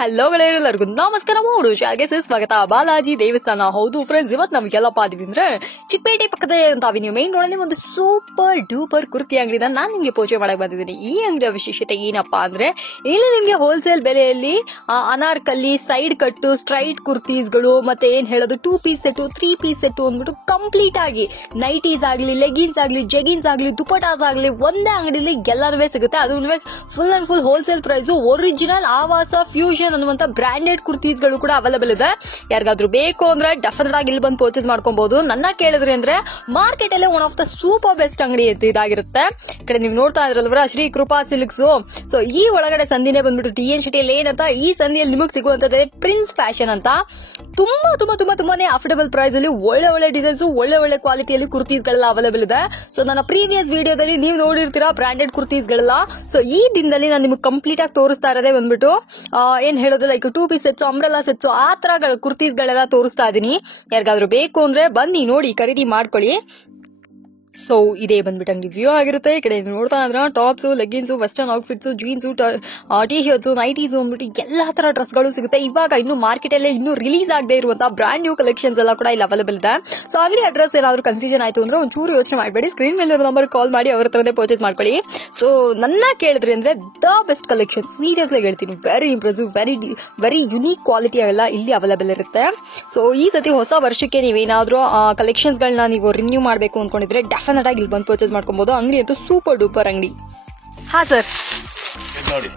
Hello ಎಲ್ಲರಿಗೂ ನಮಸ್ಕಾರ ಮೂಡು ಶಾಲೆಗೆ ಸ್ವಾಗತ. ಬಾಲಾಜಿ ದೇವಸ್ಥಾನ. ಹೌದು ಫ್ರೆಂಡ್ಸ್, ಇವತ್ತು ನಮ್ಗೆಲ್ಲಪ್ಪ ಆದಿವಿ ಅಂದ್ರೆ ಚಿಕ್ಕಪೇಟೆ ಪಕ್ಕದ ನೀವು ಮೇನ್ ರೋಡ್ ಅಲ್ಲಿ ಒಂದು ಸೂಪರ್ ಡೂಪರ್ ಕುರ್ತಿ ಅಂಗಡಿನ ನಾನು ನಿಮ್ಗೆ ಪರಿಚಯ ಮಾಡಕ್ ಬಂದಿದ್ದೀನಿ. ಈ ಅಂಗಡಿಯ ವಿಶೇಷತೆ ಏನಪ್ಪಾ ಅಂದ್ರೆ ಇಲ್ಲಿ ನಿಮ್ಗೆ ಹೋಲ್ಸೇಲ್ ಬೆಲೆಯಲ್ಲಿ ಅನಾರ್ಕಲಿ, ಸೈಡ್ ಕಟ್, ಸ್ಟ್ರೈಟ್ ಕುರ್ತೀಸ್ಗಳು, ಮತ್ತೆ ಏನ್ ಹೇಳೋದು 2 ಪೀಸ್ ಸೆಟ್, 3 ಪೀಸ್ ಸೆಟ್ ಅಂದ್ಬಿಟ್ಟು ಕಂಪ್ಲೀಟ್ ಆಗಿ ನೈಟೀಸ್ ಆಗ್ಲಿ, ಲೆಗಿನ್ಸ್ ಆಗ್ಲಿ, ಜೆಗಿನ್ಸ್ ಆಗ್ಲಿ, ದುಪಟಾಸ್ ಆಗ್ಲಿ ಒಂದೇ ಅಂಗಡಿಲಿ ಎಲ್ಲಾನು ಸಿಗುತ್ತೆ. ಅದು full and full wholesale price. Original Avaasa fusion ಅನ್ನುವಂತ ಬ್ರಾಂಡೆಡ್ ಕುರ್ತೀಸ್ ಗಳು ಕೂಡ ಅವೈಲೇಬಲ್ ಇದೆ. ಯಾರಿಗಾದ್ರೂ ಬೇಕು ಅಂದ್ರೆ ಡೆಫಿನೆಟ್ ಆಗಿ ಇಲ್ಲಿ ಬಂದು ಪರ್ಚೇಸ್ ಮಾಡ್ಕೊಬಹುದು. ನನ್ನ ಕೇಳಿದ್ರಿ ಅಂದ್ರೆ ಮಾರ್ಕೆಟ್ ಅಲ್ಲೇ one of the super best ಅಂಗಡಿ ಇದಾಗಿರುತ್ತೆ. ಈ ಕಡೆ ನೀವು ನೋಡ್ತಾ ಇದ್ರಲ್ವರ ಶ್ರೀ ಕೃಪಾ ಸಿಲ್ಕ್ಸ್. ಸೊ ಈ ಒಳಗಡೆ ಸಂಧಿನೇ ಬಂದ್ಬಿಟ್ಟು TN City ಲೇನ್ ಅಂತ. ಈ ಸಂಧಿಯಲ್ಲಿ ನಿಮಗೆ ಸಿಗುವಂತದ್ದೇ ಪ್ರಿನ್ಸ್ ಫ್ಯಾಷನ್ ಅಂತ. ತುಂಬಾನೇ ಅಫೋರ್ಡಬಲ್ ಪ್ರೈಸ್ ಅಲ್ಲಿ ಒಳ್ಳೆ ಡಿಸೈನ್ಸ್, ಒಳ್ಳೆ ಕ್ವಾಲಿಟಿಯಲ್ಲಿ ಕುರ್ತೀಸ್ ಗಳೆಲ್ಲ ಅವೈಲೇಬಲ್ ಇದೆ. ಸೊ ನನ್ನ ಪ್ರೀವಿಯಸ್ ವಿಡಿಯೋದಲ್ಲಿ ನೀವು ನೋಡಿರ್ತೀರಾ ಬ್ರಾಂಡೆಡ್ ಕುರ್ತೀಸ್ ಗಳೆಲ್ಲ. ಸೊ ಈ ದಿನದಲ್ಲಿ ನಾನು ನಿಮಗೆ ಕಂಪ್ಲೀಟ್ ಆಗಿ ತೋರಿಸ್ತಾ ಇರೋದೇ ಬಂದ್ಬಿಟ್ಟು ಏನ್ ಹೇಳೋದು like 2 piece sets, umbrella sets, ಆ ತರ ಕುರ್ತೀಸ್ ಗಳೆಲ್ಲ ತೋರಿಸ್ತಾ ಇದೀನಿ. ಯಾರಿಗಾದ್ರೂ ಬೇಕು ಅಂದ್ರೆ ಬನ್ನಿ ನೋಡಿ ಖರೀದಿ ಮಾಡ್ಕೊಳ್ಳಿ. ಸೊ ಇದೇ ಬಂದ್ಬಿಟ್ಟು ಅಂಗಡಿ ವ್ಯೂ ಆಗಿರುತ್ತೆ. ಈ ಕಡೆ ನೋಡ್ತಾ ಇದ್ರೆ tops, leggings, western outfits, jeans, T shirts, nighties ಅಂದ್ಬಿಟ್ಟು ಎಲ್ಲಾ ತರ ಡ್ರೆಸ್ ಗಳು ಸಿಗುತ್ತೆ. ಇವಾಗ ಇನ್ನು ಮಾರ್ಕೆಟ್ ಅಲ್ಲೇ ಇನ್ನೂ ರಿಲೀಸ್ ಆಗದೆ ಇರುವಂತಹ ಬ್ರಾಂಡ್ ನ್ಯೂ ಕಲೆಕ್ಷನ್ಸ್ ಎಲ್ಲ ಕೂಡ ಇಲ್ಲಿ ಅವೈಲೇಬಲ್ ಇದೆ. ಸೊ ಅಂಗಡಿ ಅಡ್ರೆಸ್ ಏನಾದ್ರು ಕನ್ಫ್ಯೂಷನ್ ಆಯ್ತು ಅಂದ್ರೆ ಒಂಚೂರು ಯೋಚನೆ ಮಾಡಬೇಡಿ, ಸ್ಕ್ರೀನ್ ಮೇಲೆ ನಂಬರ್ ಕಾಲ್ ಮಾಡಿ ಅವ್ರ ಹತ್ರನೇ ಪರ್ಚೇಸ್ ಮಾಡ್ಕೊಳ್ಳಿ. ಸೊ ನನ್ನ ಕೇಳಿದ್ರಿ ಅಂದ್ರೆ ದ ಬೆಸ್ಟ್ ಕಲೆಕ್ಷನ್, ಸೀರಿಯಸ್ಲಿ ಹೇಳ್ತೀನಿ, very impressive, very unique quality ಎಲ್ಲ ಇಲ್ಲಿ ಅವೈಲೇಬಲ್ ಇರುತ್ತೆ. ಸೊ ಈ ಸತಿ ಹೊಸ ವರ್ಷಕ್ಕೆ ನೀವೇನಾದ್ರೂ ಕಲೆಕ್ಷನ್ಸ್ ಗಳನ್ನ ನೀವು ರಿನ್ಯೂ ಮಾಡಬೇಕು ಅನ್ಕೊಂಡಿದ್ರೆ ಡೆಫಿನೆಟ್ ಆಗಿ ಇಲ್ಲಿ ಬಂದು ಪರ್ಚೇಸ್ ಮಾಡ್ಕೊಬಹುದು. ಅಂಗಡಿ ಅಂತೂ ಸೂಪರ್ ಡೂಪರ್ ಅಂಗಡಿ. ಹಾ ಸರ್, ನೋಡಿ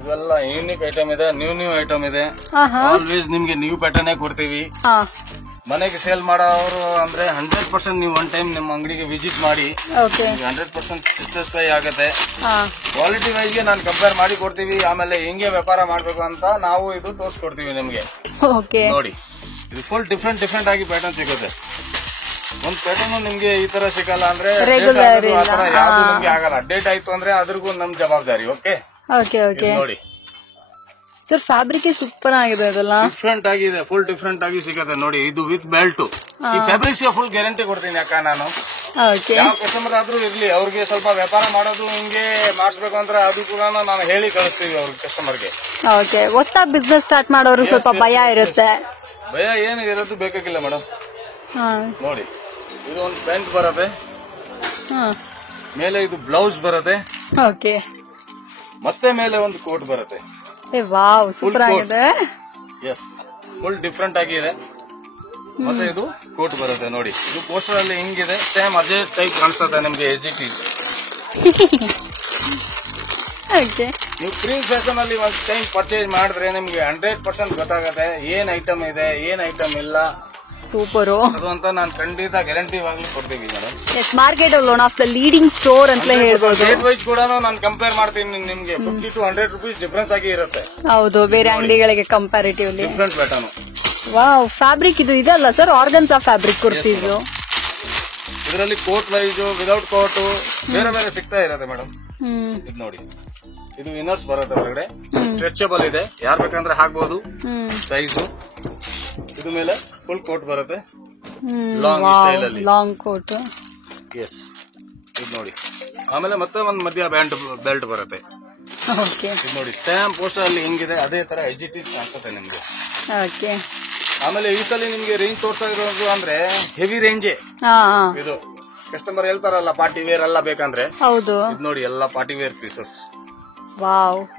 ಇವೆಲ್ಲ ಯೂನಿಕ್ ಐಟಮ್ ಇದೆ, ನ್ಯೂ ಐಟಮ್ ಇದೆ. ಆಲ್ವೇಸ್ ನಿಮ್ಗೆ ನ್ಯೂ ಪ್ಯಾಟರ್ನ್ ಕೊಡ್ತೀವಿ. ಮನೆಗೆ ಸೇಲ್ ಮಾಡೋರು ಅಂದ್ರೆ 100% ನೀವು ಒನ್ ಟೈಮ್ ನಿಮ್ಮ ಅಂಗಡಿಗೆ ವಿಸಿಟ್ ಮಾಡಿ 100% ಸ್ಯಾಟಿಸ್ಫೈ ಆಗುತ್ತೆ. ಕ್ವಾಲಿಟಿ ವೈಸ್ ಗೆ ನಾನು ಕಂಪೇರ್ ಮಾಡಿ ಕೊಡ್ತೀವಿ. ಆಮೇಲೆ ಹೆಂಗೆ ವ್ಯಾಪಾರ ಮಾಡ್ಬೇಕು ಅಂತ ನಾವು ಇದು ತೋರಿಸ್ಕೊಡ್ತೀವಿ ನಿಮ್ಗೆ. ನೋಡಿ ಇದು ಫುಲ್ ಡಿಫ್ರೆಂಟ್ ಆಗಿ ಪ್ಯಾಟರ್ನ್ ಸಿಗುತ್ತೆ. ಒಂದ್ ಪ್ಯಾಟರ್ನ್ ನಿಮ್ಗೆ ಈ ತರ ಸಿಗಲ್ಲ ಅಂದ್ರೆ ಯಾವ್ದು ನಿಮ್ಗೆ ಆಗಲ್ಲ. ಅಪ್ಡೇಟ್ ಆಯ್ತು ಅಂದ್ರೆ ಅದ್ರಿಗೂ ನಮ್ ಜವಾಬ್ದಾರಿ. ಓಕೆ ನೋಡಿ ಸರ್, ಫ್ಯಾಬ್ರಿಕ್ ಸೂಪರ್ ಆಗಿದೆ, ಅದೆಲ್ಲ ಡಿಫ್ರೆಂಟ್ ಆಗಿದೆ, ಫುಲ್ ಡಿಫ್ರೆಂಟ್ ಆಗಿ ಸಿಗುತ್ತೆ. ನೋಡಿ ಇದು ವಿತ್ ಬೆಲ್ಟ್. ಈ ಫ್ಯಾಬ್ರಿಕ್ಸ್ ಫುಲ್ ಗ್ಯಾರಂಟಿ ಕೊಡ್ತೀನಿ ಅಕ್ಕ ನಾನು. ಯಾವ ಕಸ್ಟಮರ್ ಆದ್ರೂ ಇರ್ಲಿ, ಅವ್ರಿಗೆ ಸ್ವಲ್ಪ ವ್ಯಾಪಾರ ಮಾಡೋದು ಹಿಂಗೆ ಮಾಡಿಸ್ಬೇಕು ಅಂದ್ರೆ ಅದು ಕೂಡ ನಾನು ಹೇಳಿ ಕಳಿಸ್ತೀವಿ ಅವ್ರ ಕಸ್ಟಮರ್ಗೆ. ಹೊಸದಾಗಿ ಬಿಸ್ನೆಸ್ ಸ್ಟಾರ್ಟ್ ಮಾಡೋರು ಸ್ವಲ್ಪ ಭಯ ಇರುತ್ತೆ. ಭಯ ಏನು ಇರೋದು ಬೇಕಾಗಿಲ್ಲ ಮೇಡಮ್. ನೋಡಿ ಇದು ಒಂದು ಪ್ಯಾಂಟ್ ಬರುತ್ತೆ, ಮೇಲೆ ಇದು ಬ್ಲೌಸ್ ಬರುತ್ತೆ, ಮತ್ತೆ ಮೇಲೆ ಒಂದು ಕೋಟ್ ಬರುತ್ತೆ. ಸೂಪರ್ ಆಗಿದೆ. ಎಸ್, ಫುಲ್ ಡಿಫ್ರೆಂಟ್ ಆಗಿದೆ. ಮತ್ತೆ ಇದು ಕೋಟ್ ಬರುತ್ತೆ. ನೋಡಿ ಇದು ಪೋಸ್ಟರ್ ಅಲ್ಲಿ ಹಿಂಗಿದೆ, ಸೇಮ್ ಅದೇ ಟೈಪ್ ಕಾಣಿಸುತ್ತೆ ನಿಮ್ಗೆ. ನೀವು ಪ್ರೀಮ್ ಫ್ಯಾಷನ್ ಅಲ್ಲಿ ಒಂದು ಟೈಮ್ ಪರ್ಚೇಸ್ ಮಾಡಿದ್ರೆ ನಿಮ್ಗೆ 100% ಗೊತ್ತಾಗುತ್ತೆ ಏನ್ ಐಟಮ್ ಇದೆ, ಏನ್ ಐಟಮ್ ಇಲ್ಲ. ಸೂಪರ್ ಅದು ಅಂತ ನಾನು ಖಂಡಿತ ಗ್ಯಾರಂಟಿ ಆಗಿ ಕೊಡ್ತೀವಿ ಮೇಡಮ್. ಮಾರ್ಕೆಟ್ ಅಲ್ಲಿ one of the leading store ಅಂತ ಹೇಳ್ಬೋದು. ರೇಟ್ ವೈಸ್ ಕೂಡ ನಾನು ಕಂಪೇರ್ ಮಾಡ್ತೀನಿ ನಿಮ್ಗೆ. 50 to 100 rupees ಡಿಫರೆನ್ಸ್ ಆಗಿ ಇರುತ್ತೆ. ಹೌದು, ಬೇರೆ ಅಂಗಡಿಗಳಿಗೆ comparatively different pattern. Wow, fabric ಇದು ಇದಲ್ಲ ಸರ್, ಆರ್ಗನ್ಸಾ ಫ್ಯಾಬ್ರಿಕ್ ಕುರ್ತೀಸ್. ಇದರಲ್ಲಿ ಕೋಟ್ ವೈಸ್, ವಿದೌಟ್ ಕೋಟ್ ಬೇರೆ ಸಿಗ್ತಾ ಇರುತ್ತೆ ಮೇಡಮ್. ಇದು ನೋಡಿ, ಇದು ಇನ್ನರ್ಸ್ ಬರುತ್ತೆ ಹೊರಗಡೆ, ಸ್ಟ್ರೆಚಬಲ್ ಇದೆ, ಯಾರ್ ಬೇಕಂದ್ರೆ ಹಾಕ್ಬಹುದು ಸೈಜ್. ಇದು ಮೇಲೆ ಫುಲ್ ಕೋಟ್ ಬರುತ್ತೆ, ಲಾಂಗ್ ಸ್ಟೈಲ್ ಅಲ್ಲಿ, ಲಾಂಗ್ ಕೋಟ್. ಎಸ್, ಇದು ನೋಡಿ. ಆಮೇಲೆ ಮತ್ತೆ ಒಂದು ಮಧ್ಯ ಬೆಲ್ಟ್ ಬರುತ್ತೆ. ಇದು ನೋಡಿ, ಸೇಮ್ ಪೋಸ್ಟರ್ ಅಲ್ಲಿ ಹಿಂಗಿದೆ ಅದೇ ತರ ಎಜಿಟೀಸ್ ಕಾಣಿಸುತ್ತೆ ನಿಮ್ಗೆ. ಆಮೇಲೆ ಈ ಸಲ ನಿಮ್ಗೆ ರೇಂಜ್ ತೋರ್ಸ್ತಾ ಇರೋದು ಅಂದ್ರೆ ಹೆವಿ ರೇಂಜೇ. ಇದು ಕಸ್ಟಮರ್ ಹೇಳ್ತಾರಲ್ಲ ಪಾರ್ಟಿ ವೇರ್ ಎಲ್ಲ ಬೇಕಂದ್ರೆ, ಇದು ನೋಡಿ ಎಲ್ಲ ಪಾರ್ಟಿ ವೇರ್ ಪೀಸಸ್.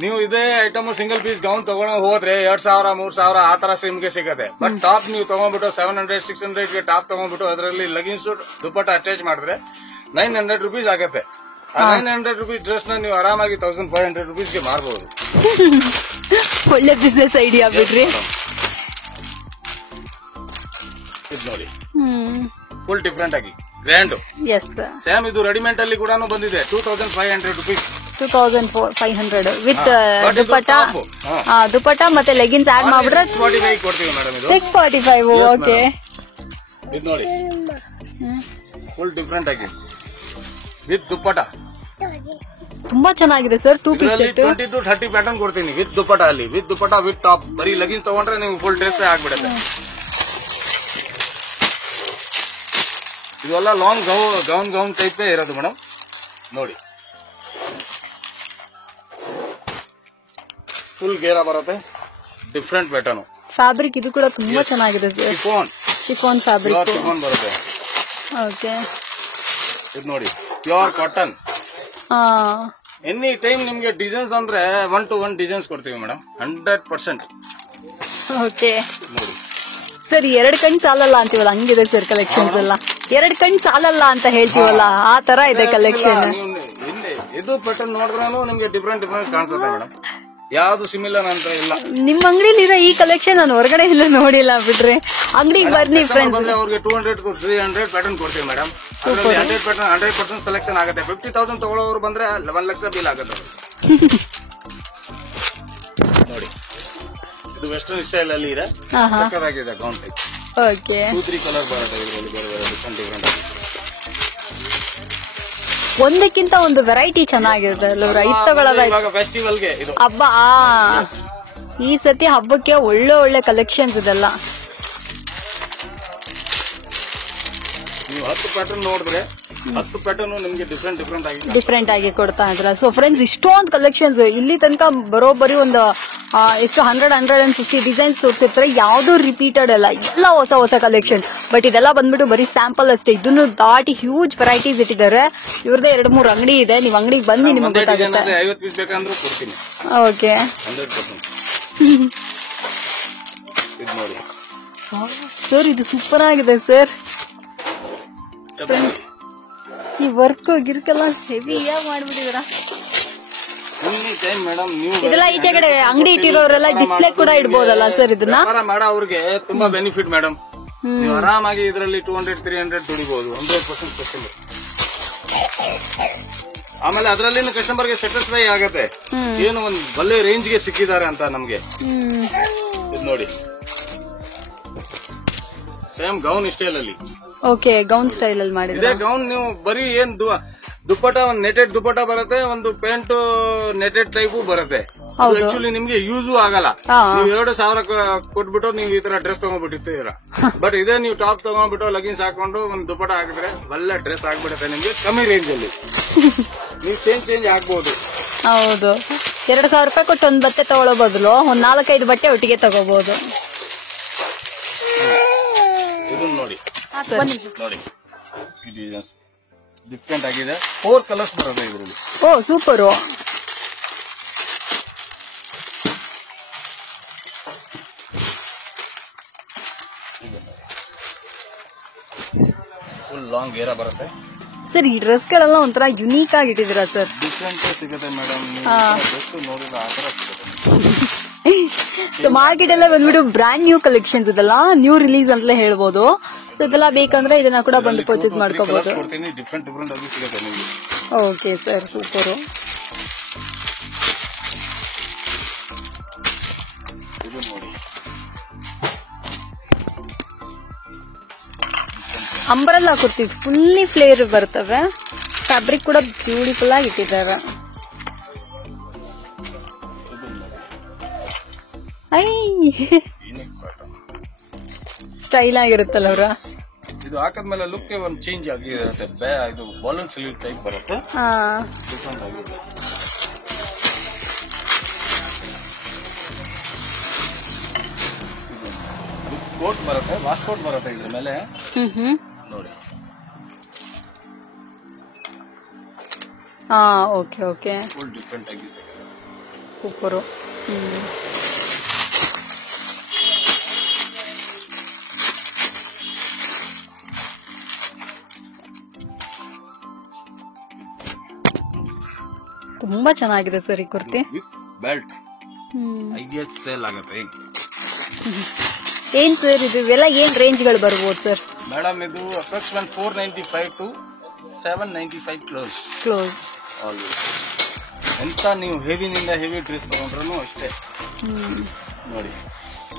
ನೀವು ಇದೇ ಐಟಮ್ ಸಿಂಗಲ್ ಪೀಸ್ ಗೌನ್ ತಗೊಂಡು ಹೋದ್ರೆ 2000, 3000 ಆ ತರ ನಿಮ್ಗೆ ಸಿಗುತ್ತೆ. ಬಟ್ ಟಾಪ್ ನೀವು ತಗೊಂಡ್ಬಿಟ್ಟು 700, 600 ಗೆ ಟಾಪ್ ತಗೊಂಡ್ಬಿಟ್ಟು ಅದರಲ್ಲಿ ಲೆಗಿನ್ಸ್, ದುಪಟ್ಟ ಅಟ್ಯಾಚ್ ಮಾಡಿದ್ರೆ 900 rupees ಆಗುತ್ತೆ. ಆ 900 rupees ಡ್ರೆಸ್ ನ ನೀವು ಆರಾಮಾಗಿ 1500 rupees ಗೆ ಮಾರಬಹುದು. ಒಳ್ಳೆ ಬಿಸ್ನೆಸ್ ಐಡಿಯಾ ಬಿಡ್ರಿ. ಇದು ನೋಡಿ, ಫುಲ್ ಡಿಫ್ರೆಂಟ್ ಆಗಿ ಗ್ರ್ಯಾಂಡ್. ಸೇಮ್ ಇದು ರೆಡಿಮೇಡ್ ಅಲ್ಲಿ ಕೂಡ ಬಂದಿದೆ 2500 rupees. 2500 ವಿತ್ ದುಪಟ್ಟ ಮತ್ತೆ ಲೆಗಿನ್ಸ್ ಆಡ್ ಮಾಡ್ಬಿಟ್ರೆ 645 ಕೊಡ್ತೀವಿ ಮೇಡಮ್. ಇದು 645. ಓಕೆ, ಇದು ನೋಡಿ ಫುಲ್ ಡಿಫ್ರೆಂಟ್ ಆಗಿ ವಿತ್ ದುಪಟ್ಟ. ತುಂಬಾ ಚೆನ್ನಾಗಿದೆ sir. 2 piece set 20 to 30 pattern ಕೊಡ್ತೀನಿ ವಿತ್ ದುಪಟ್ಟ ಅಲ್ಲಿ, ವಿತ್ ದುಪಟ್ಟ ವಿತ್ ಟಾಪ್. ಬರೀ ಲೆಗಿನ್ಸ್ ತಗೊಂಡ್ರೆ ನೀವು ಫುಲ್ ಡ್ರೆಸ್ ಆಗ್ಬಿಡುತ್ತೆ. ಇದೆಲ್ಲ ಲಾಂಗ್ ಗೌನ್ ಟೈಪ್ ಇರೋದು ಮೇಡಮ್. ನೋಡಿ ಫುಲ್ ಗೇರಾ ಬರುತ್ತೆ, ಡಿಫ್ರೆಂಟ್ ಪ್ಯಾಟರ್ನ್. ಫ್ಯಾಬ್ರಿಕ್ ಇದು ಕೂಡ ತುಂಬಾ ಚೆನ್ನಾಗಿದೆ ಸರ್. ಶಿಫಾನ್ ಫ್ಯಾಬ್ರಿಕ್ ಶಿಫಾನ್ ಬರುತ್ತೆ. ಓಕೆ, ಇದು ನೋಡಿ ಪ್ಯೂರ್ ಕಾಟನ್. ಎನಿ ಟೈಮ್ ನಿಮ್ಗೆ ಡಿಸೈನ್ಸ್ ಅಂದ್ರೆ 1 to 1 ಡಿಸೈನ್ಸ್ ಕೊಡ್ತೀವಿ ಮೇಡಮ್, 100%. ಓಕೆ ನೋಡಿ ಸರ್, 2 ಕಣ್ ಸಾಲಲ್ಲ ಅಂತೀವಲ್ಲ, ಹಂಗಿದೆ ಸರ್ ಕಲೆಕ್ಷನ್ಸ್ ಎಲ್ಲ. 2 ಕಣ್ ಸಾಲಲ್ಲ ಅಂತ ಹೇಳ್ತೀವಲ್ಲ, ಆ ತರ ಇದೆ ಕಲೆಕ್ಷನ್. ಇದು ಪ್ಯಾಟರ್ನ್ ನೋಡಿದ್ರೂ ನಿಮ್ಗೆ ಡಿಫ್ರೆಂಟ್ ಕಾಣಿಸುತ್ತೆ ಮೇಡಮ್, ಯಾವ್ದು ಸಿಮಿಲರ್ ಅಂತ ಇಲ್ಲ. ನಿಮ್ ಅಂಗಡಿಲಿ ಇರೋ ಈ ಕಲೆಕ್ಷನ್ ನಾನು ಹೊರಗಡೆ ಎಲ್ಲ ನೋಡಿಲ್ಲ ಬಿಡ್ರಿ. ಅಂಗಡಿಗೆ ಬರ್ನಿ ಫ್ರೆಂಡ್ಸ್, ಅವ್ರಿಗೆ 200 to 300 ಪ್ಯಾಟರ್ನ್ ಕೊಡ್ತೀವಿ ಮೇಡಮ್. 100% ಸೆಲೆಕ್ಷನ್ ಆಗುತ್ತೆ. 50,000 ತಗೊಳ್ಳೋರು ಬಂದ್ರೆ 1 ಲಕ್ಷ ಬಿಲ್ ಆಗುತ್ತೆ. ನೋಡಿ ಇದು ವೆಸ್ಟರ್ನ್ ಸ್ಟೈಲ್ ಅಲ್ಲಿ ಇದೆ, ಸಕ್ಕತ್ತಾಗಿದೆ ಗೌನ್ ಟೈಪ್. ಓಕೆ, 2-3 ಕಲರ್ ಬರುತ್ತೆ ಇದರಲ್ಲಿ, ಬೇರೆ ಬೇರೆ ಡಿಫ್ರೆಂಟ್. ಒಂದಕ್ಕಿಂತ ಒಂದು ವೆರೈಟಿ ಚೆನ್ನಾಗಿದೆ ಅಲ್ವಾ, ಇದು ತಗೊಳ್ಳೋದು ಫೆಸ್ಟಿವಲ್ಗೆ. ಇದು ಹಬ್ಬ, ಈ ಸತಿ ಹಬ್ಬಕ್ಕೆ ಒಳ್ಳೆ ಒಳ್ಳೆ ಕಲೆಕ್ಷನ್ಸ್ ಇದೆಲ್ಲ. ನೀವು 10 ಪ್ಯಾಟರ್ನ್ ನೋಡಿದ್ರೆ 10 ಪ್ಯಾಟರ್ನ್ ನಿಮ್ಗೆ ಡಿಫ್ರೆಂಟ್ ಆಗಿ ಕೊಡ್ತಾ ಇದ್ರ. ಸೊ ಫ್ರೆಂಡ್ಸ್, ಇಷ್ಟೊಂದು ಕಲೆಕ್ಷನ್ಸ್ ಇಲ್ಲಿ ತನಕ ಬರೋಬ್ಬರಿ ಒಂದು ಎಷ್ಟು 100-150 ಡಿಸೈನ್ಸ್ ತೋರಿಸಿರ್ತಾರೆ. ಯಾವ್ದು ರಿಪೀಟೆಡ್ ಅಲ್ಲ, ಎಲ್ಲ ಹೊಸ ಹೊಸ ಕಲೆಕ್ಷನ್. ಬಟ್ ಇದೆಲ್ಲ ಬಂದ್ಬಿಟ್ಟು ಬರೀ ಸ್ಯಾಂಪಲ್ ಅಷ್ಟೇ. ಇದನ್ನು ದಾಟಿ ಹ್ಯೂಜ್ ವೆರೈಟೀಸ್ ಇಟ್ಟಿದ್ದಾರೆ. ಇವ್ರದೇ 2-3 ಅಂಗಡಿ ಇದೆ, ನೀವು ಅಂಗಡಿಗೆ ಬಂದು ನಿಮ್ಗೆ ಗೊತ್ತಾಗುತ್ತೆ. 50 ಪೀಸ್ ಬೇಕಂದ್ರೂ ಕೊಡ್ತೀನಿ. ಓಕೆ, 100%. ಇದು ನೋಡಿ ಸರ್, ಇದು ಸೂಪರ್ ಆಗಿದೆ ಸರ್. ಈ ವರ್ಕ್ ಗಿರ್ಕೆಲ್ಲ ಹೆವಿಯಾಗಿ ಮಾಡ್ಬಿಟ್ಟಿದ್ರ. ಇದೆಲ್ಲ ಈಚೆ ಕಡೆ ಅಂಗಡಿ ಇಟ್ಟಿರೋರೆಲ್ಲ ಡಿಸ್ಪ್ಲೇ ಕೂಡ ಇಡ್ಬೋದಲ್ಲ ಸರ್ ಇದನ್ನ? ಮಾಡೋ ಅವ್ರಿಗೆ ತುಂಬಾ ಬೆನಿಫಿಟ್ ಮೇಡಮ್. ನೀವು ಆರಾಮಾಗಿ ಇದರಲ್ಲಿ 200-300 ದುಡಿಬಹುದು, 100% ಕಸ್ಟಮರ್. ಆಮೇಲೆ ಅದರಲ್ಲಿ ಕಸ್ಟಮರ್ಗೆ ಸ್ಯಾಟಿಸ್ಫೈ ಆಗುತ್ತೆ, ಏನು ಒಂದು ಒಳ್ಳೆ ರೇಂಜ್ಗೆ ಸಿಕ್ಕಿದ್ದಾರೆ ಅಂತ ನಮ್ಗೆ. ಇದು ನೋಡಿ ಸೇಮ್ ಗೌನ್ ಸ್ಟೈಲ್ ಅಲ್ಲಿ. ಓಕೆ, ಗೌನ್ ಸ್ಟೈಲ್ ಅಲ್ಲಿ ಮಾಡಿದ್ರೆ ಗೌನ್ ನೀವು ಬರೀ ಏನ್ ದುಪ್ಪಟ, ಒಂದು ನೆಟೆಡ್ ದುಪ್ಪಟ ಬರುತ್ತೆ, ಒಂದು ಪ್ಯಾಂಟ್ ನೆಟೆಡ್ ಟೈಪ್ ಬರುತ್ತೆ. ಆಕ್ಚುಲಿ ನಿಮ್ಗೆ ಯೂಸು ಆಗಲ್ಲ. ನೀವು 2,000 ಕೊಟ್ಬಿಟ್ಟು ನೀವು ಈ ತರ ಡ್ರೆಸ್ ತಗೊಂಡ್ಬಿಟ್ಟಿರ್ತೀರ. ಬಟ್ ಇದೇ ನೀವು ಟಾಪ್ ತಗೊಂಡ್ಬಿಟ್ಟು ಲಗಿನ್ಸ್ ಹಾಕೊಂಡು ಒಂದು ದುಪ್ಪಟ ಹಾಕಿದ್ರೆ ಒಳ್ಳೆ ಡ್ರೆಸ್ ಆಗ್ಬಿಡುತ್ತೆ ನಿಮ್ಗೆ ಕಮ್ಮಿ ರೇಂಜ್ ಅಲ್ಲಿ. ನೀವು ಚೇಂಜ್ ಆಗ್ಬಹುದು. ಹೌದು, 2,000 ರೂಪಾಯಿ ಕೊಟ್ಟು ಒಂದು ಬಟ್ಟೆ ತಗೊಳ್ಳೋ ಬದಲು ಒಂದ್ 4-5 ಬಟ್ಟೆ ಒಟ್ಟಿಗೆ ತಗೋಬಹುದು. ಇದನ್ನ ನೋಡಿ ನೋಡಿ, ಡಿಫ್ರೆಂಟ್ ಆಗಿದೆ. 4 ಕಲರ್ಸ್ ಬರುತ್ತೆ ಇದರಲ್ಲಿ. ಓ ಸೂಪರ್. ಫುಲ್ ಲಾಂಗ್ ಏರಾ ಬರುತ್ತೆ ಸರ್. ಈ ಡ್ರೆಸ್ ಗಳೆಲ್ಲ ಒಂಥರ ಯುನೀಕ್ ಆಗಿ ಇಟ್ಟಿದ್ದೀರಾ ಸರ್. ಡಿಫ್ರೆಂಟ್ ಸಿಗುತ್ತೆ ಮೇಡಮ್, ನೋಡಿಲ್ಲ ಆ ತರ ಸಿಗುತ್ತೆ. ಸೊ ಮಾರ್ಕೆಟ್ ಎಲ್ಲ ಬಂದ್ಬಿಟ್ಟು ಬ್ರಾಂಡ್ ನ್ಯೂ ಕಲೆಕ್ಷನ್ಸ್ ಇದೆಲ್ಲ, ನ್ಯೂ ರಿಲೀಸ್ ಅಂತಲೇ ಹೇಳ್ಬೋದು. ಸೊ ಇದೆಲ್ಲ ಬೇಕಂದ್ರೆ ಇದನ್ನ ಕೂಡ ಬಂದು ಪರ್ಚೇಸ್ ಮಾಡ್ಕೋಬಹುದು. ಡಿಫ್ರೆಂಟ್ ಆಗಿ ಸಿಗುತ್ತೆ ನಿಮಗೆ. Okay sir, super. ಇದು ನೋಡಿ ಅಂಬ್ರೆಲ್ಲಾ ಕುರ್ತೀಸ್ ಫುಲ್ಲಿ ಫ್ಲೇರ್ ಬರ್ತವೆ. ಫ್ಯಾಬ್ರಿಕ್ ಕೂಡ ಬ್ಯೂಟಿಫುಲ್ ಆಗಿ ಇಟ್ಟಿದ್ದಾರೆ. ಸ್ಟೈಲ್ ಆಗಿರುತ್ತಲ್ಲ ಅವ್ರ. ಇದು ಹಾಕದ್ಮೇಲೆ ಲುಕ್ ಒಂದು ಚೇಂಜ್ ಆಗಿರುತ್ತೆ. ಇದು ಬಾಲನ್ ಸ್ಲೀವ್ ಟೈಪ್ ಬರುತ್ತೆ. ಕೋಟ್ ಬರುತ್ತೆ, ವಾಶ್ ಕೋಟ್ ಬರುತ್ತೆ ಇದ್ರ ಮೇಲೆ. ನೋಡಿ. ಓಕೆ ಓಕೆ, ಫುಲ್ ಡಿಫ್ರೆಂಟ್ ಆಗಿ ಸಿಗುತ್ತೆ. ಸೂಪರ್. ತುಂಬಾ ಚೆನ್ನಾಗಿದೆ ಸರ್ ಈ ಕುರ್ತಿ. ಬೆಲ್ಟ್ ಐಡಿಯಸ್ ಸೇಲ್ ಆಗುತ್ತೆ. ಏನ್ ಸರ್ ಇದು ಇವೆಲ್ಲ ಏನ್ ರೇಂಜ್ ಗಳು ಬರ್ಬೋದು ಸರ್? ಮೇಡಮ್ ಇದು ಅಪ್ರಾಕ್ಸಿಮೇಟ್ 495 to 795 ಕ್ಲೋಸ್. ಎಂತ ನೀವು ಹೆವಿನಿಂದ ಹೆವಿ ಡ್ರೆಸ್ ತಗೊಂಡ್ರು ಅಷ್ಟೇ. ನೋಡಿ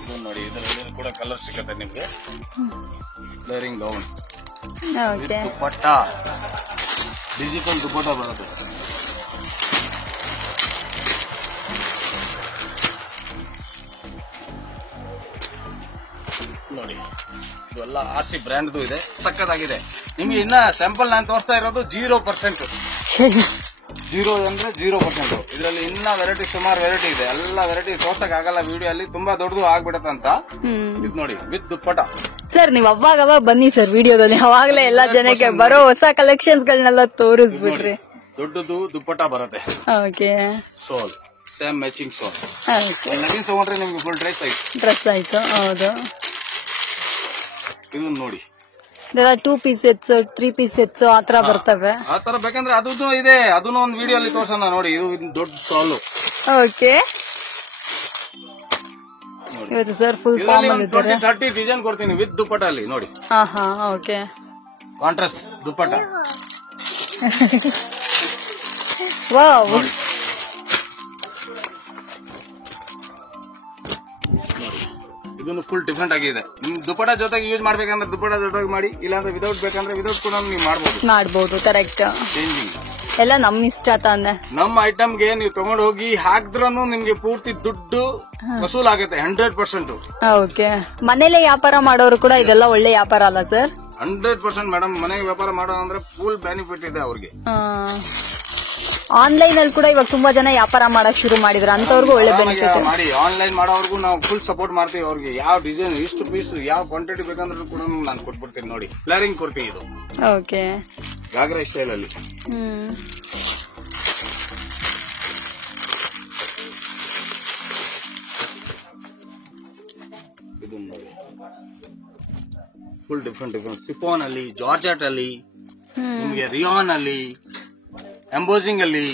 ಇದು ನೋಡಿ, ಇದರಲ್ಲಿ ಕೂಡ ಕಲರ್ ಸಿಗುತ್ತೆ ನಿಮ್ಗೆ. ಫ್ಲೇರಿಂಗ್ ಗೌನ್, ದುಪ್ಪಟ್ಟ, ಡಿಜಿಟಲ್ ದುಪ್ಪಟ್ಟ ಬರುತ್ತೆ. ನೋಡಿ ಇದೆಲ್ಲ RC ಬ್ರ್ಯಾಂಡ್ ಇದೆ, ಸಕ್ಕತ್ತಾಗಿದೆ. ನಿಮ್ಗೆ ಇನ್ನ ಸ್ಯಾಂಪಲ್ ನಾನು ತೋರಿಸ್ತಾ ಇರೋದು 0%. 0 ಅಂದ್ರೆ 0%. ಇದರಲ್ಲಿ ಇನ್ನ ವೆರೈಟಿ ಸುಮಾರು ವೆರೈಟಿ ಇದೆ. ಎಲ್ಲ ವೆರೈಟಿ ತೋರ್ಸಕ್ ಆಗಲ್ಲ ವಿಡಿಯೋ ಅಲ್ಲಿ, ತುಂಬಾ ದೊಡ್ಡದು ಆಗ್ಬಿಡತ್ತಂತ. ಇದು ನೋಡಿ ವಿತ್ ದುಪ್ಪಟ. ಸರ್ ನೀವ್ ಅವಾಗ ಬನ್ನಿ ಸರ್ ವಿಡಿಯೋದಲ್ಲಿ, ಅವಾಗಲೇ ಎಲ್ಲಾ ಜನಕ್ಕೆ ಬರೋ ಹೊಸ ಕಲೆಕ್ಷನ್ಸ್ ಗಳನ್ನೆಲ್ಲ ತೋರಿಸ್ಬಿಡ್ರಿ. ದೊಡ್ಡದು ದುಪ್ಪಟ ಬರುತ್ತೆ. ಓಕೆ. ಸೋಲ್ ಸೇಮ್ ಮ್ಯಾಚಿಂಗ್ ಸೋಲ್. ನವೀನ್ ತಗೊಂಡ್ರೆ ನಿಮ್ಗೆ ಫುಲ್ ಡ್ರೆಸ್ ಆಯ್ತು. ಹೌದು. ಇದು ನೋಡಿ 2 ಪೀಸ್ ಸೆಟ್ಸ್ 3 ಪೀಸ್ ಸೆಟ್ಸ್ ಆತರ ಬರ್ತವೆ. ಆತರ ಬೇಕಂದ್ರೆ ಅದೂ ಇದೆ, ಅದನ್ನು ಒಂದು ವಿಡಿಯೋ ಅಲ್ಲಿ ತೋರ್ಸೋಣ ನೋಡಿ. ಇದು ದೊಡ್ಡ ಸಾಲು. ಓಕೆ. ಇವತ್ತು ಸರ್ ಫುಲ್ ಫಾರ್ಮ್ ಅಲ್ಲಿ 30 ಡಿಸೈನ್ ಕೊಡ್ತೀನಿ ವಿತ್ ದುಪ್ಪಟ ಅಲ್ಲಿ ನೋಡಿ. ಓಕೆ. ಕಾಂಟ್ರಾಸ್ಟ್ ದುಪ್ಪಟ. ವಾವ್. ಇದನ್ನು ಫುಲ್ ಡಿಫ್ರೆಂಟ್ ಆಗಿದೆ. ನಿಮ್ ದುಪ್ಪಟ ಜೊತೆಗೆ ಯೂಸ್ ಮಾಡ್ಬೇಕಂದ್ರೆ ದುಪ್ಪಟ ಜೊತೆಗೆ ಮಾಡಿ, ಇಲ್ಲಾಂದ್ರೆ ವಿದೌಟ್ ಬೇಕಂದ್ರೆ ವಿದೌಟ್ ಕೂಡ ನೀವು ಮಾಡಬಹುದು. ಕರೆಕ್ಟ್. ಚೇಂಜಿಂಗ್ ಎಲ್ಲ ನಮ್ ಇಷ್ಟ ತಾನೆ. ನಮ್ಮ ಐಟಮ್ಗೆ ನೀವು ತಗೊಂಡು ಹೋಗಿ ಹಾಕಿದ್ರೂ ನಿಮ್ಗೆ ಪೂರ್ತಿ ದುಡ್ಡು ವಸೂಲಾಗುತ್ತೆ 100%. ಓಕೆ. ಮನೇಲೆ ವ್ಯಾಪಾರ ಮಾಡೋರು ಕೂಡ ಇದೆಲ್ಲ ಒಳ್ಳೆ ವ್ಯಾಪಾರ ಅಲ್ಲ ಸರ್? 100% ಮೇಡಮ್. ಮನೆಗೆ ವ್ಯಾಪಾರ ಮಾಡೋ ಅಂದ್ರೆ ಫುಲ್ ಬೆನಿಫಿಟ್ ಇದೆ ಅವ್ರಿಗೆ. ಆನ್ಲೈನ್ ಅಲ್ಲಿ ಕೂಡ ಇವಾಗ ತುಂಬಾ ಜನ ವ್ಯಾಪಾರ ಮಾಡಕ್ ಶುರು ಮಾಡಿದ್ರೆ ಅಂತವ್ರಿಗೂ ಒಳ್ಳೆ ಬೆನಿಫಿಟ್ ಮಾಡಿ. ಆನ್ಲೈನ್ ಮಾಡೋರ್ಗು ನಾವು ಫುಲ್ ಸಪೋರ್ಟ್ ಮಾಡ್ತೀವಿ. ಅವ್ರಿಗೆ ಯಾವ ಡಿಸೈನ್ ಇಷ್ಟು ಪೀಸ್ ಯಾವ ಕ್ವಾಂಟಿಟಿ ಬೇಕಂದ್ರೂ ಕೂಡ ನಾನು ಕೊಟ್ಬಿಡ್ತೀನಿ ನೋಡಿ. ಫ್ಲೇರಿಂಗ್ ಕೊಡ್ತೀವಿ ಇದು. ಓಕೆ. ಗಾಗ್ರಾ ಸ್ಟೈಲ್ ಅಲ್ಲಿ. ಇದು ನೋಡಿ ಫುಲ್ ಡಿಫ್ರೆಂಟ್ ಸಿಫಾನ್ ಅಲ್ಲಿ, ಜಾರ್ಜೆಟ್ ಅಲ್ಲಿ, ನಿಮ್ಗೆ ರಿಯಾನ್ ಅಲ್ಲಿ, ಎಂಬೋಸಿಂಗ್ ಅಲ್ಲಿ,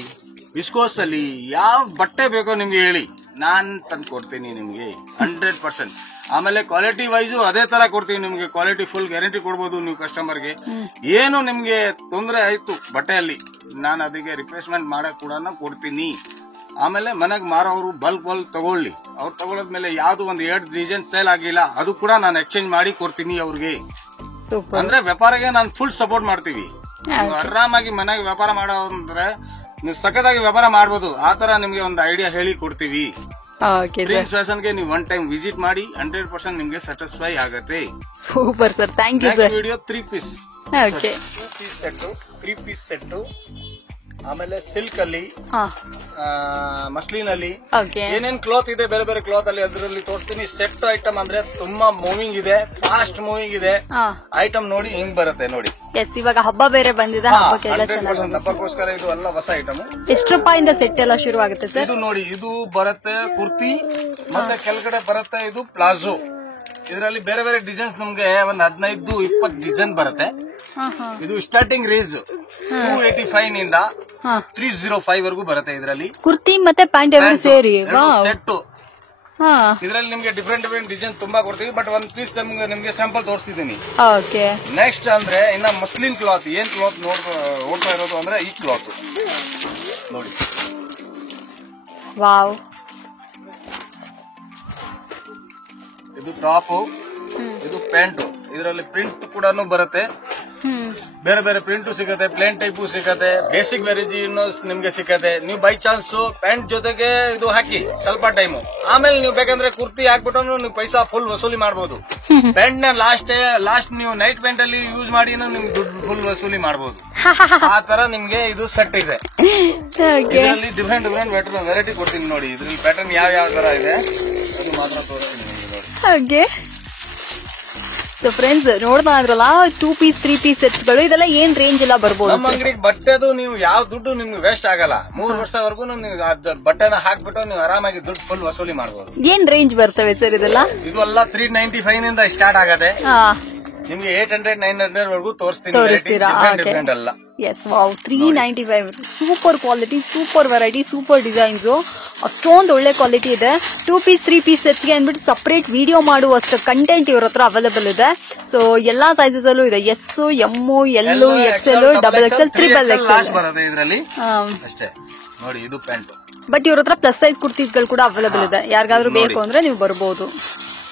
ವಿಸ್ಕೋಸ್ ಅಲ್ಲಿ, ಯಾವ ಬಟ್ಟೆ ಬೇಕೋ ನಿಮ್ಗೆ ಹೇಳಿ, ನಾನ್ ತಂದು ಕೊಡ್ತೀನಿ ನಿಮ್ಗೆ 100%. ಆಮೇಲೆ ಕ್ವಾಲಿಟಿ ವೈಸ್ ಅದೇ ತರ ಕೊಡ್ತೀವಿ ನಿಮ್ಗೆ. ಕ್ವಾಲಿಟಿ ಫುಲ್ ಗ್ಯಾರಂಟಿ ಕೊಡ್ಬೋದು ನೀವು ಕಸ್ಟಮರ್ಗೆ. ಏನು ನಿಮ್ಗೆ ತೊಂದರೆ ಆಯ್ತು ಬಟ್ಟೆಯಲ್ಲಿ, ನಾನು ಅದಕ್ಕೆ ರಿಪ್ಲೇಸ್ಮೆಂಟ್ ಮಾಡಕ್ ಕೂಡ ಕೊಡ್ತೀನಿ. ಆಮೇಲೆ ಮನೆಗೆ ಮಾರೋರು ಬಲ್ಕ್ ತಗೊಳ್ಳಿ. ಅವ್ರು ತಗೊಳದ್ಮೇಲೆ ಯಾವ್ದು ಒಂದ್ 2 ಡಿಸೈನ್ ಸೇಲ್ ಆಗಿಲ್ಲ ಅದು ಕೂಡ ನಾನು ಎಕ್ಸ್ಚೇಂಜ್ ಮಾಡಿ ಕೊಡ್ತೀನಿ ಅವ್ರಿಗೆ. ಅಂದ್ರೆ ವ್ಯಾಪಾರಿಗೆ ನಾನು ಫುಲ್ ಸಪೋರ್ಟ್ ಮಾಡ್ತೀವಿ. ನೀವು ಆರಾಮಾಗಿ ಮನೆಗೆ ವ್ಯಾಪಾರ ಮಾಡೋ ಅಂದ್ರೆ ನೀವು ಸಖತ್ತಾಗಿ ವ್ಯಾಪಾರ ಮಾಡ್ಬೋದು. ಆತರ ನಿಮ್ಗೆ ಒಂದು ಐಡಿಯಾ ಹೇಳಿ ಕೊಡ್ತೀವಿ. ಪ್ರಿನ್ಸ್ ಫ್ಯಾಷನ್ ಗೆ ನೀವು 1 ಟೈಮ್ ವಿಸಿಟ್ ಮಾಡಿ 100% ನಿಮ್ಗೆ ಸ್ಯಾಟಿಸ್ಫೈ ಆಗತ್ತೆ. Super sir, thank you sir. Video 3 piece 2 piece set, 3 piece set, ಆಮೇಲೆ ಸಿಲ್ಕ್ ಅಲ್ಲಿ, ಮಸ್ಲಿನ್ ಅಲ್ಲಿ ಏನೇನ್ ಕ್ಲಾತ್ ಇದೆ ಬೇರೆ ಬೇರೆ ಕ್ಲಾತ್ ಅಲ್ಲಿ ಅದರಲ್ಲಿ ತೋರಿಸ್ತೀನಿ. ಸೆಟ್ ಐಟಮ್ ಅಂದ್ರೆ ತುಂಬಾ ಮೂವಿಂಗ್ ಇದೆ, ಫಾಸ್ಟ್ ಮೂವಿಂಗ್ ಇದೆ ಐಟಮ್. ನೋಡಿ ಹಿಂಗ್ ಬರುತ್ತೆ ನೋಡಿ. ಇವಾಗ ಹಬ್ಬ ಬೇರೆ ಬಂದಿದೆ, ಹಬ್ಬಕ್ಕೋಸ್ಕರ ಇದು ಎಲ್ಲ ಹೊಸ ಐಟಮ್. ಎಷ್ಟು ರೂಪಾಯಿಂದ ಸೆಟ್ ಎಲ್ಲ ಶುರು ಆಗುತ್ತೆ ಸರ್? ಇದು ನೋಡಿ, ಇದು ಬರುತ್ತೆ ಕುರ್ತಿ, ಮತ್ತೆ ಕೆಳಗಡೆ ಬರುತ್ತೆ ಇದು ಪ್ಲಾಜೋ. ಇದರಲ್ಲಿ ಬೇರೆ ಬೇರೆ ಡಿಸೈನ್ಸ್ ನಮ್ಗೆ ಒಂದ್ 15-20 ಡಿಸೈನ್ ಬರುತ್ತೆ. ಇದು ಸ್ಟಾರ್ಟಿಂಗ್ ರೇಂಜ್ 285 ನಿಂದ 305 ವರೆಗೂ ಬರುತ್ತೆ. ಇದರಲ್ಲಿ ಕುರ್ತಿ ಮತ್ತೆ ಪ್ಯಾಂಟ್ ಸೇರಿ ಸೆಟ್. ಇದರಲ್ಲಿ ನಿಮ್ಗೆ ಡಿಫ್ರೆಂಟ್ ಡಿಸೈನ್ ತುಂಬಾ ಕೊಡ್ತೀವಿ. ಬಟ್ 1 ಪೀಸ್ ನಿಮ್ಗೆ ಸ್ಯಾಂಪಲ್ ತೋರಿಸ್ತಿದ್ದೀನಿ. ನೆಕ್ಸ್ಟ್ ಅಂದ್ರೆ ಇನ್ನ ಮಸ್ಲಿನ್ ಕ್ಲಾತ್. ಏನ್ ಕ್ಲಾತ್ ನೋಡ್ತಾ ಇರೋದು ಅಂದ್ರೆ ಈ ಕ್ಲಾತ್ ನೋಡಿ. ವಾವ್. ಇದು ಟಾಪ್, ಇದು ಪ್ಯಾಂಟ್. ಇದರಲ್ಲಿ ಪ್ರಿಂಟ್ ಕೂಡ ಬರುತ್ತೆ. ಬೇರೆ ಬೇರೆ ಪ್ರಿಂಟು ಸಿಗುತ್ತೆ, ಪ್ಲೇನ್ ಟೈಪು ಸಿಗುತ್ತೆ, ಬೇಸಿಕ್ ವೆರೈಟಿ ನಿಮ್ಗೆ ಸಿಗುತ್ತೆ. ನೀವು ಬೈ ಚಾನ್ಸ್ ಪ್ಯಾಂಟ್ ಜೊತೆಗೆ ಇದು ಹಾಕಿ ಸ್ವಲ್ಪ ಟೈಮು, ಆಮೇಲೆ ನೀವು ಬೇಕಂದ್ರೆ ಕುರ್ತಿ ಹಾಕ್ಬಿಟ್ಟು ನೀವು ಪೈಸಾ ಫುಲ್ ವಸೂಲಿ ಮಾಡಬಹುದು. ಪ್ಯಾಂಟ್ ನ ಲಾಸ್ಟ್ ನೀವು ನೈಟ್ ಪ್ಯಾಂಟ್ ಅಲ್ಲಿ ಯೂಸ್ ಮಾಡಿ ನಿಮ್ಗೆ ದುಡ್ಡು ಫುಲ್ ವಸೂಲಿ ಮಾಡಬಹುದು. ಆ ತರ ನಿಮ್ಗೆ ಇದು ಸೆಟ್ ಇದೆ. ಇದರಲ್ಲಿ ಡಿಫ್ರೆಂಟ್ ವೆರೈಟಿ ಕೊಡ್ತೀನಿ ನೋಡಿ. ಇದ್ರಲ್ಲಿ ಪ್ಯಾಟರ್ನ್ ಯಾವ ತರ ಇದೆ ಅದು ಮಾತ್ರ ತೋರಿಸ್ತೀನಿ ನೋಡಿ. ಸೊ ಫ್ರೆಂಡ್ಸ್ ನೋಡ್ತಾ ಇದ್ರಲ್ಲ 2 ಪೀಸ್ 3 ಪೀಸ್ ಸೆಟ್ಸ್ ಗಳು, ಇದೆಲ್ಲ ಏನ್ ರೇಂಜ್ ಎಲ್ಲ ಬರ್ಬೋದು? ನಮ್ಮ ಅಂಗಡಿಗೆ ಬಟ್ಟೆದು ನೀವು ಯಾವ ದುಡ್ಡು ನಿಮ್ಗೆ ವೇಸ್ಟ್ ಆಗಲ್ಲ. 3 ವರ್ಷವರೆಗೂ ನೀವು ಬಟ್ಟೆನ ಹಾಕ್ಬಿಟ್ಟು ನೀವು ಆರಾಮಾಗಿ ದುಡ್ಡು ಫುಲ್ ವಸೂಲಿ ಮಾಡಬಹುದು. ಏನ್ ರೇಂಜ್ ಬರ್ತವೆ ಸರ್ ಇದೆಲ್ಲ? ಇದೆಲ್ಲ 395 ನಿಂದ ಸ್ಟಾರ್ಟ್ ಆಗದೆ. ನಿಮ್ಗೆ 800-900 ವರೆಗೂ ತೋರಿಸ್ತೀನಿ. ಡಿಫ್ರೆಂಟ್ ಅಲ್ಲ. Yes, wow. 395 super quality, super variety, super designs, ಅಷ್ಟೊಂದು ಒಳ್ಳೆ ಕ್ವಾಲಿಟಿ ಇದೆ. 2 ಪೀಸ್ 3 ಪೀಸ್ ಸೆಟ್ಸ್ ಗೆ ಅಂದ್ಬಿಟ್ಟು ಸಪರೇಟ್ ವಿಡಿಯೋ ಮಾಡುವಷ್ಟು ಕಂಟೆಂಟ್ ಇವ್ರ ಹತ್ರ ಅವೈಲೇಬಲ್ ಇದೆ. ಸೊ ಎಲ್ಲಾ ಸೈಜಸ್ ಅಲ್ಲೂ ಇದೆ. S, M, L, XL, XXL, XXL ಬರುತ್ತೆ ಇದರಲ್ಲಿ ಅಷ್ಟೇ ನೋಡಿ. ಇದು ಪ್ಯಾಂಟ್. ಬಟ್ ಇವ್ರ ಹತ್ರ ಪ್ಲಸ್ ಸೈಜ್ ಕುರ್ತೀಸ್ ಗಳು ಕೂಡ ಅವೈಲೇಬಲ್ ಇದೆ. ಯಾರಿಗಾದ್ರೂ ಬೇಕು ಅಂದ್ರೆ ನೀವು ಬರಬಹುದು.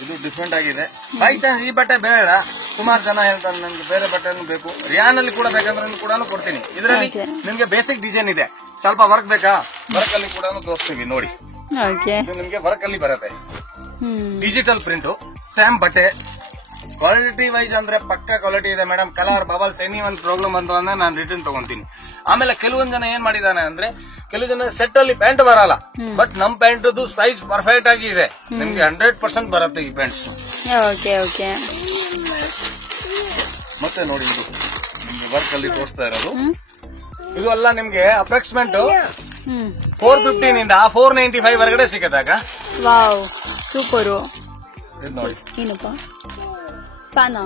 ಇದು ಡಿಫ್ರೆಂಟ್ ಆಗಿದೆ. ಬೈ ಚಾನ್ಸ್ ಈ ಬಟ್ಟೆ ಬೇಡ, ಸುಮಾರು ಜನ ಹೇಳ್ತಾರೆ ನಂಗೆ ಬೇರೆ ಬಟ್ಟೆ ಬೇಕು, ರಿಯಾನ್ ಅಲ್ಲಿ ಕೂಡ ಬೇಕಂದ್ರೆ ಕೂಡ ಕೊಡ್ತೀನಿ. ಇದರಲ್ಲಿ ನಿಮ್ಗೆ ಬೇಸಿಕ್ ಡಿಸೈನ್ ಇದೆ, ಸ್ವಲ್ಪ ವರ್ಕ್ ಬೇಕಾ, ವರ್ಕ್ ಅಲ್ಲಿ ಕೂಡ ತೋರಿಸ್ತೀವಿ ನೋಡಿ. ನಿಮ್ಗೆ ವರ್ಕ್ ಅಲ್ಲಿ ಬರುತ್ತೆ. ಡಿಜಿಟಲ್ ಪ್ರಿಂಟ್, ಸ್ಯಾಮ್ ಬಟ್ಟೆ. ಕ್ವಾಲಿಟಿ ವೈಸ್ ಅಂದ್ರೆ ಪಕ್ಕ ಕ್ವಾಲಿಟಿ ಇದೆ ಮೇಡಮ್. ಕಲರ್ ಬಬಲ್ಸ್ ಎನಿ ಒಂದು ಪ್ರಾಬ್ಲಮ್ ಬಂತು ಅಂದ್ರೆ ನಾನು ರಿಟರ್ನ್ ತಗೊಂತೀನಿ. ಆಮೇಲೆ ಕೆಲವೊಂದ್ ಜನ ಏನ್ ಮಾಡಿದಾನೆ ಅಂದ್ರೆ ಕೆಲವು ಜನ ಸೆಟ್ ಅಲ್ಲಿ ಪ್ಯಾಂಟ್ ಬರಲ್ಲ, ಬಟ್ ನಮ್ ಪ್ಯಾಂಟ್ ಸೈಜ್ ಪರ್ಫೆಕ್ಟ್ ಆಗಿ ಇದೆ, ನಿಮ್ಗೆ 100% ಬರುತ್ತೆ ಈ ಪ್ಯಾಂಟ್. ಮತ್ತೆ ನೋಡಿ ಇದು ನಿಮ್ಗೆ ವರ್ಕ್ ಅಲ್ಲಿ ತೋರಿಸ್ತಾ ಇರೋದು, ಇದು ಎಲ್ಲ ನಿಮ್ಗೆ ಅಪ್ರಾಕ್ಸಿಮೇಟ್ 450 ನಿಂದ 495 ವರೆಗಡೆ ಸಿಗತ್ತಾಗ. Wow super. ಇದು ನೋಡಿ ಏನಪ್ಪ ಫ್ಯಾನ್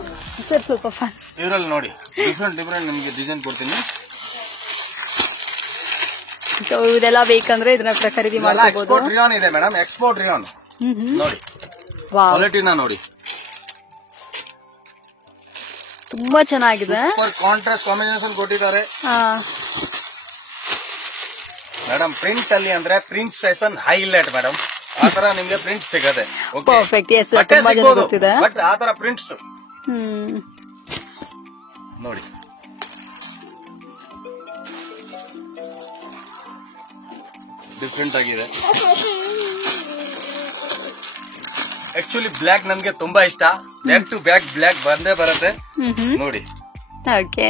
ಸರ್, ಸ್ವಲ್ಪ ಫ್ಯಾನ್. ಇದ್ರಲ್ಲಿ ನೋಡಿ ಡಿಫ್ರೆಂಟ್ ನಿಮ್ಗೆ ಡಿಸೈನ್ ಕೊಡ್ತೀನಿ. ಸೊ ಇದೆಲ್ಲ ಬೇಕಂದ್ರೆ ಇದನ್ನ ಖರೀದಿ ಮಾಡಬಹುದು. ಎಕ್ಸ್ಪೋರ್ಟ್ ರಿಯಾನ್ ಇದೆ ಮೇಡಮ್, ಎಕ್ಸ್ಪೋರ್ಟ್ ರಿಯಾನ್ ನೋಡಿ, ಕ್ವಾಲಿಟಿನ ನೋಡಿ, ತುಂಬಾ ಚೆನ್ನಾಗಿದೆ. ಕಾಂಟ್ರಾಸ್ಟ್ ಕಾಂಬಿನೇಷನ್ ಕೊಟ್ಟಿದ್ದಾರೆ ಮೇಡಮ್. ಪ್ರಿಂಟ್ ಅಲ್ಲಿ ಅಂದ್ರೆ ಪ್ರಿಂಟ್ಸ್ ಫ್ಯಾಷನ್ ಹೈಲೈಟ್ ಮೇಡಮ್, ಆತರ ನಿಮ್ಗೆ ಪ್ರಿಂಟ್ ಸಿಗದೆ. ಪರ್ಫೆಕ್ಟ್. ಎಸ್, ತುಂಬಾ ಜನ ಗೊತ್ತಿದೆ, ಬಟ್ ಆತರ ಪ್ರಿಂಟ್ಸ್ ನೋಡಿ. ಡಿಫ್ರೆಂಟ್ ಆಗಿದೆ. ಆಕ್ಚುಲಿ ಬ್ಲ್ಯಾಕ್ ನನ್ಗೆ ತುಂಬಾ ಇಷ್ಟ, ಬ್ಯಾಕ್ ಟು ಬ್ಯಾಕ್ ಬ್ಲ್ಯಾಕ್ ಬಂದೇ ಬರುತ್ತೆ ನೋಡಿ. ಓಕೆ,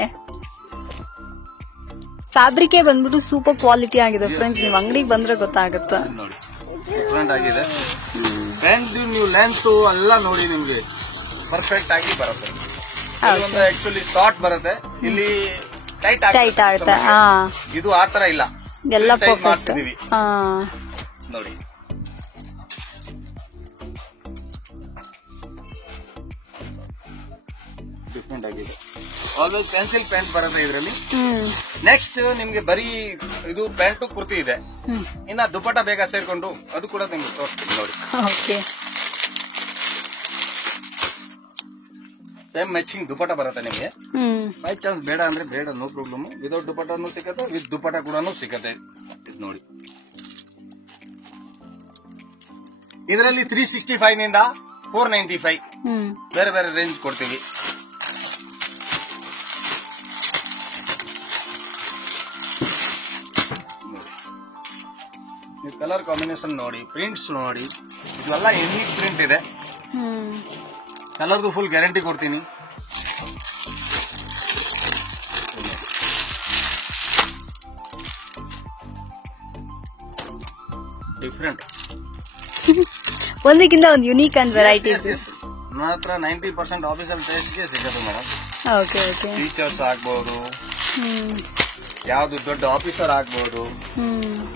ಫ್ಯಾಬ್ರಿಕ್ ಬಂದ್ಬಿಟ್ಟು ಸೂಪರ್ ಕ್ವಾಲಿಟಿ ಆಗಿದೆ ಫ್ರೆಂಡ್ಸ್, ನೀವು ಅಂಗಡಿಗೆ ಬಂದ್ರೆ ಗೊತ್ತಾಗುತ್ತೆ. ನೋಡಿ ಡಿಫ್ರೆಂಟ್ ಆಗಿದೆ. ನೀವು ಲೆಂತ್ ಎಲ್ಲ ನೋಡಿ, ನಿಮ್ಗೆ ಪರ್ಫೆಕ್ಟ್ ಆಗಿ ಬರುತ್ತೆ. ಆಕ್ಚುಲಿ ಶಾರ್ಟ್ ಬರುತ್ತೆ, ಇಲ್ಲಿ ಟೈಟ್ ಆಗುತ್ತೆ. ಇದು ಆತರ ಇಲ್ಲ, ಎಲ್ಲ ಪರ್ಫೆಕ್ಟ್ ನೋಡಿ. ಡಿಫ್ರೆಂಟ್ ಆಗಿದೆ. ಆಲ್ವೇಸ್ ಪೆನ್ಸಿಲ್ ಪ್ಯಾಂಟ್ ಬರುತ್ತೆ ಇದರಲ್ಲಿ. ನೆಕ್ಸ್ಟ್ ನಿಮ್ಗೆ ಬರೀ ಇದು ಪ್ಯಾಂಟು ಕುರ್ತಿ ಇದೆ, ಇನ್ನ ದುಪಟ್ಟ ಬೇಗ ಸೇರ್ಕೊಂಡು ಅದು ಕೂಡ ನಿಮ್ಗೆ ತೋರಿಸ್ತೀನಿ ನೋಡಿ. ಸೇಮ್ ಮ್ಯಾಚಿಂಗ್ ದುಪಟ್ಟ ಬರುತ್ತೆ ನಿಮ್ಗೆ. ಬೈ ಚಾನ್ಸ್ ಬೇಡ ಅಂದ್ರೆ ಬೇಡ, ನೋ ಪ್ರಾಬ್ಲಮ್. ವಿದೌಟ್ ದುಪಟ್ಟನು ಸಿಗುತ್ತೆ, ವಿತ್ ದುಪಟ್ಟ ಕೂಡ ಸಿಗುತ್ತೆ. ಇದು ನೋಡಿ, ಇದರಲ್ಲಿ 365 ನಿಂದ 495 ಬೇರೆ ಬೇರೆ ರೇಂಜ್ ಕೊಡ್ತೀವಿ. ನೀವು ಕಲರ್ ಕಾಂಬಿನೇಷನ್ ನೋಡಿ, ಪ್ರಿಂಟ್ಸ್ ನೋಡಿ, ಇದೆಲ್ಲ ಯೂನಿಕ್ ಪ್ರಿಂಟ್ ಇದೆ. ಕಲರ್ದು ಫುಲ್ ಗ್ಯಾರಂಟಿ ಕೊಡ್ತೀನಿ. ಡಿಫ್ರೆಂಟ್, ಒಂದಕ್ಕಿಂತ ಒಂದು ಯುನೀಕ್ ಅಂಡ್ ವೆರೈಟೀಸ್. ನನ್ನ ಹತ್ರ 90% ಆಫೀಸಲ್ ಟೇಸ್ಟ್ಗೆ ಸಿಗುತ್ತೆ ಮೇಡಮ್. ಓಕೆ, ಟೀಚರ್ಸ್ ಆಗ್ಬಹುದು, ಯಾವ್ದು ದೊಡ್ಡ ಆಫೀಸರ್ ಆಗ್ಬಹುದು,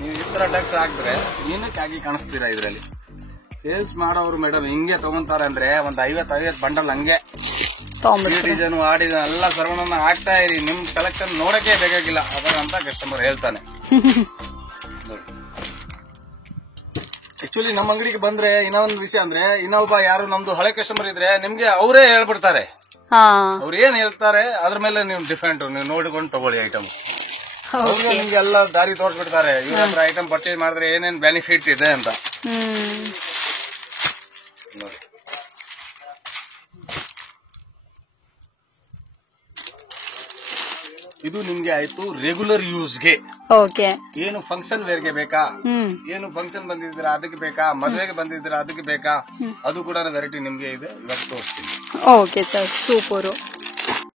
ನೀವು ಈ ತರ ಟ್ಯಾಕ್ಸ್ ಹಾಕಿದ್ರೆ ಏನಕ್ಕೆ ಆಗಿ ಕಾಣಿಸ್ತೀರಾ ಇದ್ರಲ್ಲಿ. ಸೇಲ್ಸ್ ಮಾಡೋರು ಮೇಡಮ್ ಹಿಂಗೆ ತಗೊಂತಾರೆ ಅಂದ್ರೆ ಒಂದ್ 50 ಬಂಡಲ್ ಹಂಗೆ ಡಿಸೈನ್ ಆಡಿದ ಎಲ್ಲ ಸರ್ವಣನ್ನ ಹಾಕ್ತಾ ಇರಿ, ನಿಮ್ ಸೆಲೆಕ್ಷನ್ ನೋಡಕ್ಕೆ ಬೇಕಾಗಿಲ್ಲ ಅದರ ಅಂತ ಕಸ್ಟಮರ್ ಹೇಳ್ತಾನೆ. ಆಕ್ಚುಲಿ ನಮ್ಮ ಅಂಗಡಿಗೆ ಬಂದ್ರೆ ಇನ್ನೊಂದು ವಿಷಯ ಅಂದ್ರೆ, ಇನ್ನೊಬ್ಬ ಯಾರು ನಮ್ದು ಹಳೆ ಕಸ್ಟಮರ್ ಇದ್ರೆ ನಿಮ್ಗೆ ಅವರೇ ಹೇಳ್ಬಿಡ್ತಾರೆ, ಅವ್ರು ಏನ್ ಹೇಳ್ತಾರೆ ಅದ್ರ ಮೇಲೆ ನೀವು ಡಿಫ್ರೆಂಟ್ ನೀವು ನೋಡಿಕೊಂಡು ತಗೊಳ್ಳಿ ಐಟಮ್. ಅವ್ರಿಗೆ ನಿಮ್ಗೆ ಎಲ್ಲ ದಾರಿ ತೋರಿಸ್ಬಿಡ್ತಾರೆ, ಇವ್ರ ಹತ್ರ ಐಟಮ್ ಪರ್ಚೇಸ್ ಮಾಡಿದ್ರೆ ಏನೇನ್ ಬೆನಿಫಿಟ್ ಇದೆ ಅಂತ ನೋಡಿ. ಇದು ನಿಮ್ಗೆ ಆಯ್ತು ರೆಗ್ಯುಲರ್ ಯೂಸ್ಗೆ. ಓಕೆ, ಏನು ಫಂಕ್ಷನ್ ವೇರ್ಗೆ ಬೇಕಾ, ಏನು ಫಂಕ್ಷನ್ ಬಂದಿದ್ರೆ ಅದಕ್ಕೆ ಬೇಕಾ, ಮದುವೆಗೆ ಬಂದಿದ್ರೆ ಅದಕ್ಕೆ ಬೇಕಾ, ಅದು ಕೂಡ ವೆರೈಟಿ ನಿಮ್ಗೆ ಇದೆ, ಇವತ್ತು ತೋರಿಸ್ತೀನಿ. Okay sir, super.